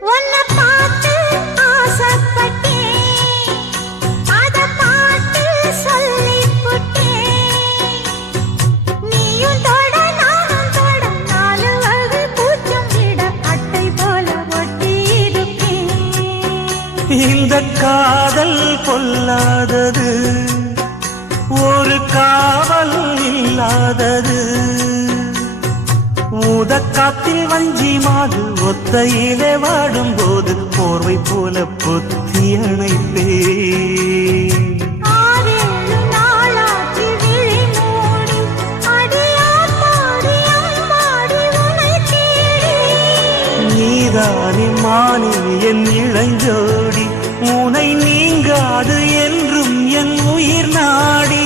உன்னை பார்த்து ஆசைப்பட்டேன், அதை பாட்டு சொல்லிப் புட்டேன். நீயும் தொட நானும் தொட, நாலு வகை பூச்சம் விட அட்டை போல ஒட்டியிருப்பேன். இந்த காதல் பொல்லாதது, ஒரு காவல் இல்லாதது. ஊதக்காத்தில் வஞ்சி மாது ஒத்தையிலே வாடும்போது போர்வை போல பொத்தி அணைப்பேன். ஆறேழு நாளாச்சு விழி மூடி, அடியார் பாடி அம்மாடி உனை தேடி. நீதானே மானே என் இளஞ்சோடி, உனை நீங்காது என்றும் என் உயிர் நாடி.